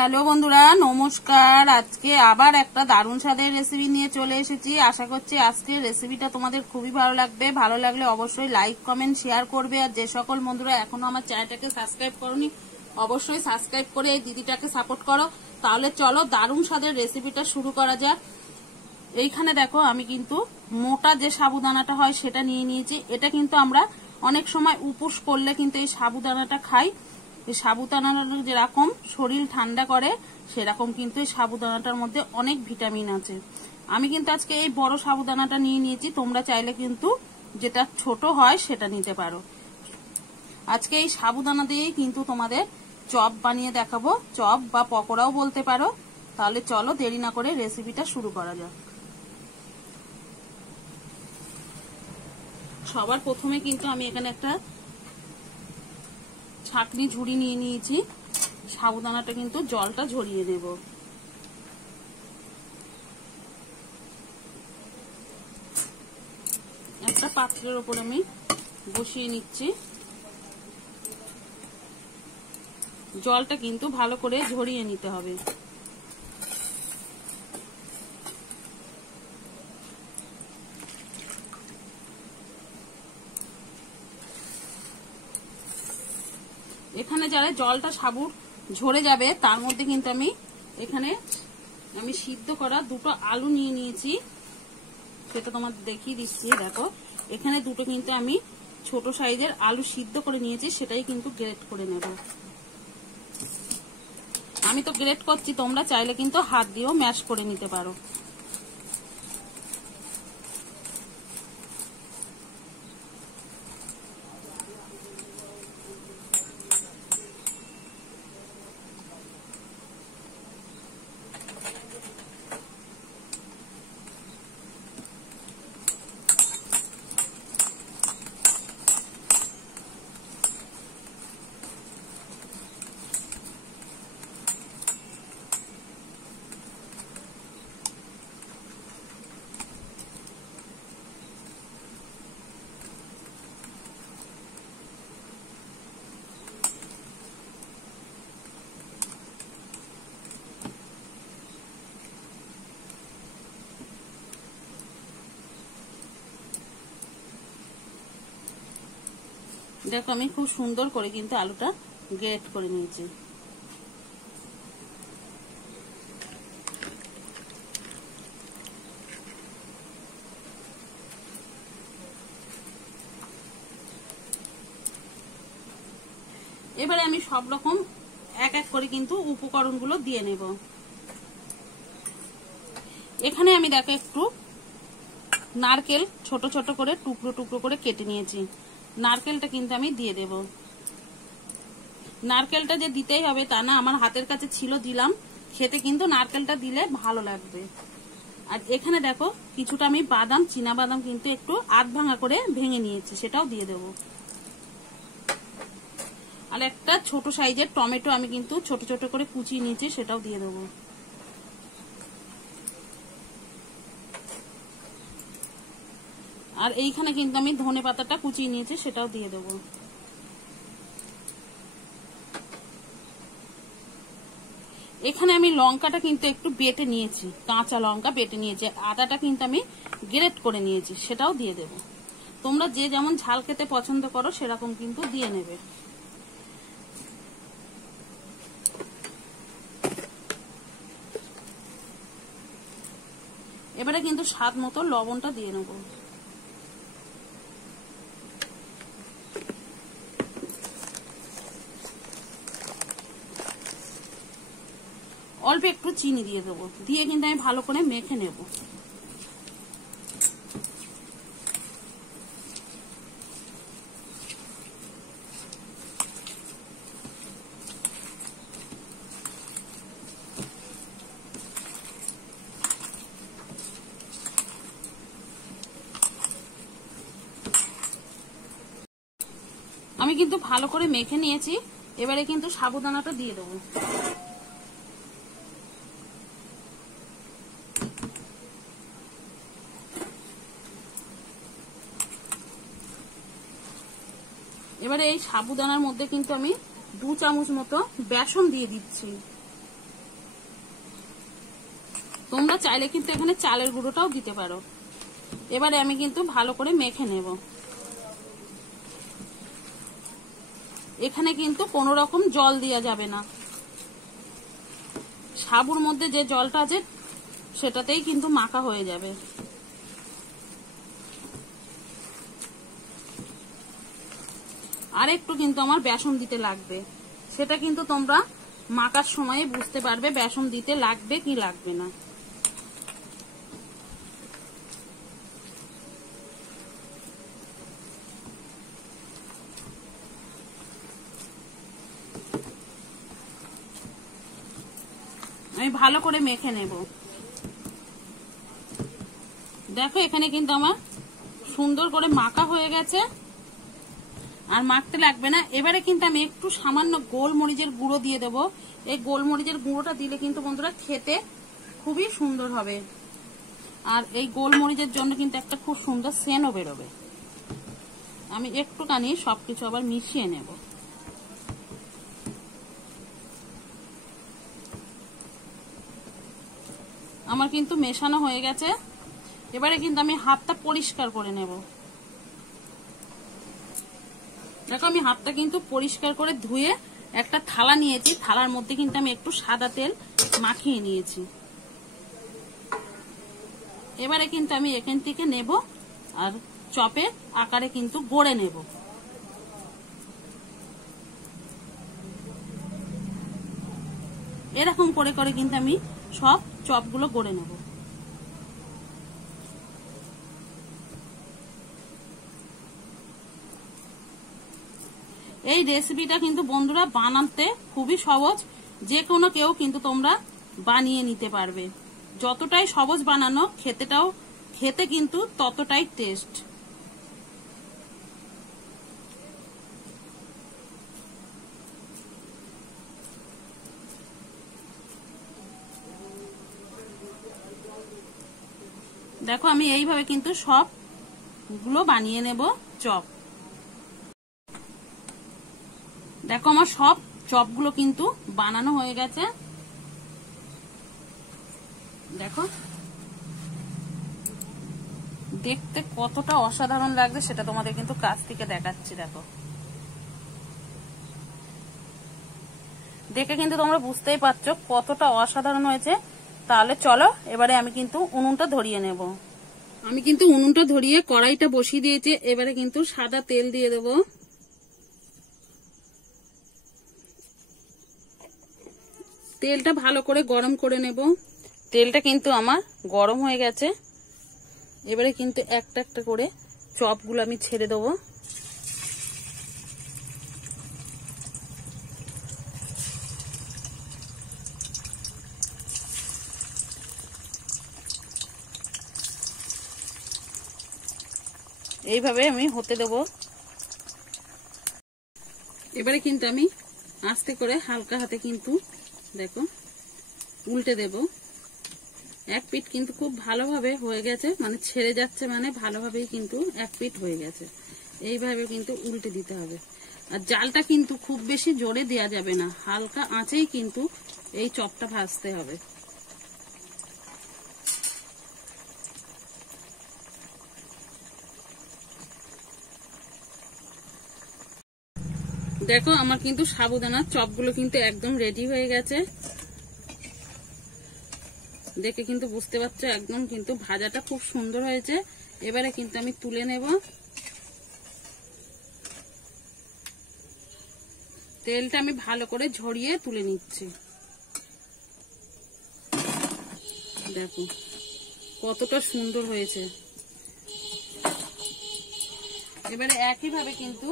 Hello বন্ধুরা, নমস্কার। আজকে আবার একটা দারুণ স্বাদের রেসিপি নিয়ে চলে এসেছি। আশা করছি আজকের রেসিপিটা তোমাদের খুবই ভালো লাগবে। ভালো লাগলে অবশ্যই লাইক কমেন্ট শেয়ার করবে। আর যে সকল বন্ধুরা এখনো আমার চ্যানেলটাকে সাবস্ক্রাইব করোনি অবশ্যই সাবস্ক্রাইব করে এই দিদিটাকে সাপোর্ট করো। তাহলে চলো দারুণ স্বাদের রেসিপিটা শুরু করা যাক। এইখানে দেখো আমি কিন্তু মোটা যে সাবুদানাটা হয় সেটা নিয়ে নিয়েছি। এটা কিন্তু আমরা অনেক সময় উপোস করলে কিন্তু এই সাবুদানাটা খাই। এই সাবুদানাটা যেরকম শরীর ঠান্ডা করে সেরকম কিন্তু এই সাবুদানাটার মধ্যে অনেক ভিটামিন আছে। আমি কিন্তু আজকে এই বড় সাবুদানাটা নিয়ে নিয়েছি, তোমরা চাইলে কিন্তু যেটা ছোট হয় সেটা নিতে পারো। আজকে এই সাবুদানা দিয়েই কিন্তু তোমাদের চপ বানিয়ে দেখাবো, চপ বা পকোড়াও বলতে পারো। তাহলে চলো দেরি না করে রেসিপিটা শুরু করা যাক। সবার প্রথমে কিন্তু আমি এখানে একটা ছাঁকনি ঝুড়ি নিয়ে নিয়েছি। সাবুদানাটা কিন্তু জলটা ঝরিয়ে নেব। একটা পাত্রের ওপর আমি বসিয়ে নিচ্ছি। জলটা কিন্তু ভালো করে ঝরিয়ে নিতে হবে। এখানে যারা জলটা সাবুর ঝরে যাবে তার মধ্যে কিন্তু আমি সিদ্ধ করা দুটো আলু নিয়ে নিয়েছি, সেটা তোমাদের দেখিয়ে দিচ্ছি। দেখো এখানে দুটো কিন্তু আমি ছোট সাইজের আলু সিদ্ধ করে নিয়েছি, সেটাই কিন্তু গ্রেট করে নেব। আমি তো গ্রেট করছি, তোমরা চাইলে কিন্তু হাত দিয়েও ম্যাশ করে নিতে পারো। দেখো আমি খুব সুন্দর করে কিন্তু আলুটা গ্রেট করে নিয়েছি। এবারে আমি সব রকম এক এক করে কিন্তু উপকরণগুলো দিয়ে নেব। এখানে আমি দেখো একটু নারকেল ছোট ছোট করে টুকরো টুকরো করে কেটে নিয়েছি। নারকেলটা কিন্তু আমি দিয়ে দেব। নারকেলটা যে দিতেই হবে তা না, আমার হাতের কাছে ছিল দিলাম। খেতে কিন্তু নারকেলটা দিলে ভালো লাগবে। আর এখানে দেখো কিছুটা আমি বাদাম, চীনা বাদাম কিন্তু একটু আধ ভাঙা করে ভেঙে নিয়েছি, সেটাও দিয়ে দেব। আর একটা ছোট সাইজের টমেটো আমি কিন্তু ছোট ছোট করে কুচিয়ে নিয়েছি, সেটাও দিয়ে দেবো। আর এইখানে কিন্তু আমি ধনে পাতাটা কুচিয়ে নিয়েছি, সেটাও দিয়ে দেবো। এখানে আমি লঙ্কাটা কিন্তু একটু বেটে নিয়েছি, কাঁচা লঙ্কা বেটে নিয়েছি। আদাটা কিন্তু আমি গ্রেট করে নিয়েছি, সেটাও দিয়ে দেব। তোমরা যে যেমন ঝাল খেতে পছন্দ করো সেরকম কিন্তু দিয়ে নেবে। এবারে কিন্তু স্বাদ মতো লবণটা দিয়ে নেব। অল্প একটু চিনি দিয়ে দেবো, দিয়ে কিন্তু আমি ভালো করে মেখে নেব। আমি কিন্তু ভালো করে মেখে নিয়েছি। এবারে কিন্তু সাবুদানাটা দিয়ে দেবো। এবারে এই সাবুদানার মধ্যে কিন্তু আমি 2 চামচ মতো বেসন দিয়ে দিচ্ছি। তোমরা চাইলে কিন্তু এখানে চালের গুঁড়োটাও দিতে পারো। এবারে আমি কিন্তু ভালো করে মেখে নেব। এখানে কিন্তু কোনো রকম জল দেওয়া যাবে না, সাবুর মধ্যে যে জলটা আছে সেটাতেই কিন্তু মাখা হয়ে যাবে। আর একটু কিন্তু আমার বেসন দিতে লাগবে, সেটা কিন্তু তোমরা মাখার সময় বুঝতে পারবে বেসন দিতে লাগবে কি লাগবে না। আমি ভালো করে মেখে নেব। দেখো এখানে কিন্তু আমার সুন্দর করে মাখা হয়ে গেছে, আর মাখতে লাগবে না। এবারে কিন্তু আমি একটু সামান্য গোলমরিচের গুঁড়ো দিয়ে দেবো। এই গোলমরিচের গুঁড়োটা দিলে কিন্তু বন্ধুরা খেতে খুবই সুন্দর হবে, আর এই গোলমরিচের জন্য কিন্তু একটা খুব সুন্দর সেন্টও বেরোবে। আমি একটুখানি সবকিছু আবার মিশিয়ে নেব। আমার কিন্তু মেশানো হয়ে গেছে। এবারে কিন্তু আমি হাতটা পরিষ্কার করে নেব। দেখো আমি হাতটা কিন্তু পরিষ্কার করে ধুয়ে একটা থালা নিয়েছি, থালার মধ্যে কিন্তু আমি একটু সাদা তেল মাখিয়ে নিয়েছি। এবারে কিন্তু আমি এখান থেকে নেব আর চপে আকারে কিন্তু গড়ে নেব। এরকম করে করে কিন্তু আমি সব চপগুলো গড়ে নেব। এই রেসিপিটা কিন্তু বন্ধুরা বানাতে খুবই সহজ, যে কোনো কেউ কিন্তু তোমরা বানিয়ে নিতে পারবে। যতটাই সহজ বানানো, খেতে কিন্তু ততটাই টেস্ট। দেখো আমি এইভাবে কিন্তু সবগুলো বানিয়ে নেব চপ। দেখো আমার সব চপগুলো কিন্তু বানানো হয়ে গেছে। দেখো দেখতে কতটা অসাধারণ লাগছে সেটা তোমাদের কিন্তু কাছ থেকে দেখাচ্ছি। দেখো দেখে কিন্তু তোমরা বুঝতেই পারছো কতটা অসাধারণ হয়েছে। তাহলে চলো এবারে আমি কিন্তু উনুনটা ধরিয়ে নেব। আমি কিন্তু উনুনটা ধরিয়ে কড়াইটা বসিয়ে দিয়েছি। এবারে কিন্তু সাদা তেল দিয়ে দেব। তেলটা ভালো করে গরম করে নেব। তেলটা কিন্তু আমার গরম হয়ে গেছে। এবারে কিন্তু একটা একটা করে চপগুলো আমি ছেড়ে দেবো। এইভাবে আমি হতে দেব। এবারে কিন্তু আমি আস্তে করে হালকা হাতে কিন্তু দেখো উল্টে দেব। এক পিঠ কিন্তু খুব ভালোভাবে হয়ে গেছে, মানে ছেড়ে যাচ্ছে, মানে ভালোভাবেই কিন্তু এক পিঠ হয়ে গেছে। এইভাবে কিন্তু উল্টে দিতে হবে। আর জালটা কিন্তু খুব বেশি জোরে দেওয়া যাবে না, হালকা আঁচেই কিন্তু এই চপটা ভাজতে হবে। দেখো আমার কিন্তু সাবুদানার চপগুলো কিন্তু একদম রেডি হয়ে গেছে। দেখে কিন্তু বুঝতে পারছো একদম কিন্তু ভাজাটা খুব সুন্দর হয়েছে। এবারে কিন্তু আমি তুলে নেব। তেলটা আমি ভালো করে ঝরিয়ে তুলে নিচ্ছি। দেখো কতটা সুন্দর হয়েছে। এবারে একইভাবে কিন্তু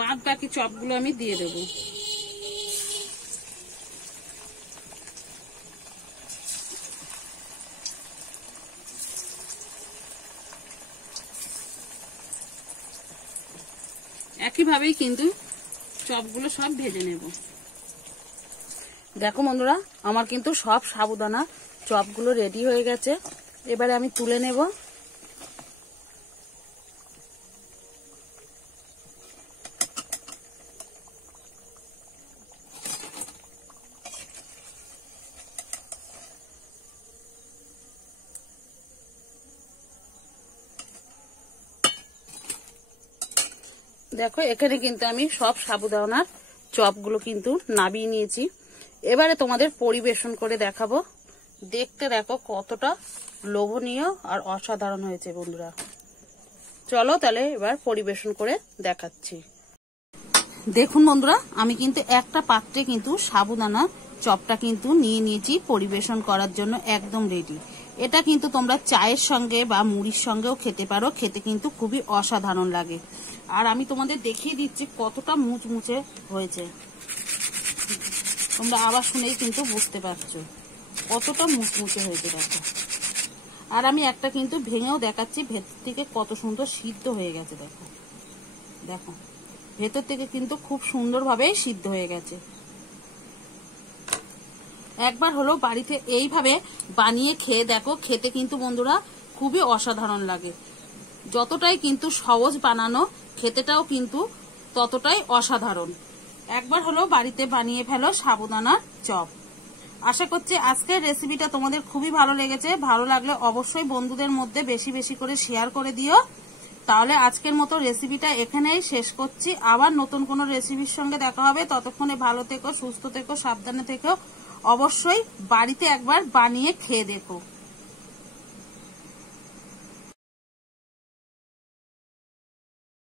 বাদ বাকি চপগুলো আমি দিয়ে দেব। একইভাবেই কিন্তু চপগুলো সব ভেজে নেব। দেখো বন্ধুরা আমার কিন্তু সব সাবুদানা চপগুলো রেডি হয়ে গেছে। এবারে আমি তুলে নেব। দেখো এখানে কিন্তু আমি সব সাবুদানার চপগুলো কিন্তু নামিয়ে নিয়েছি। এবারে তোমাদের পরিবেশন করে দেখাবো। দেখতে দেখো কতটা লোভনীয় আর অসাধারণ হয়েছে বন্ধুরা। চলো তাহলে এবার পরিবেশন করে দেখাচ্ছি। দেখুন বন্ধুরা, আমি কিন্তু একটা পাত্রে কিন্তু সাবুদানা চপটা কিন্তু নিয়ে নিয়েছি পরিবেশন করার জন্য, একদম রেডি। এটা কিন্তু তোমরা চায়ের সঙ্গে বা মুড়ির সঙ্গেও খেতে পারো, খেতে কিন্তু খুবই অসাধারণ লাগে। আর আমি তোমাদের দেখিয়ে দিচ্ছি কতটা মুচমুচে হয়েছে, তোমরা আবার শুনেই কিন্তু বুঝতে পারছো কতটা মুচমুচে হয়েছে। দেখো, আর আমি একটা কিন্তু ভেঙেও দেখাচ্ছি ভেতর থেকে কত সুন্দর সিদ্ধ হয়ে গেছে। দেখো দেখো ভেতর থেকে কিন্তু খুব সুন্দরভাবে সিদ্ধ হয়ে গেছে। একবার হলো বাড়িতে এইভাবে বানিয়ে খেয়ে দেখো, খেতে কিন্তু বন্ধুরা খুবই অসাধারণ লাগে। যতটাই কিন্তু সহজ বানানো, খেতেটাও কিন্তু ততটাই অসাধারণ। একবার হলো বাড়িতে বানিয়ে ফেলো সাবুদানার চপ। আশা করছি আজকের রেসিপিটা তোমাদের খুবই ভালো লেগেছে। ভালো লাগলে অবশ্যই বন্ধুদের মধ্যে বেশি বেশি করে শেয়ার করে দিও। তাহলে আজকের মতো রেসিপিটা এখানেই শেষ করছি। আবার নতুন কোনো রেসিপির সঙ্গে দেখা হবে। ততক্ষণে ভালো থেকো, সুস্থ থেকো, সাবধানে থেকো। অবশ্যই বাড়িতে একবার বানিয়ে খেয়ে দেখো।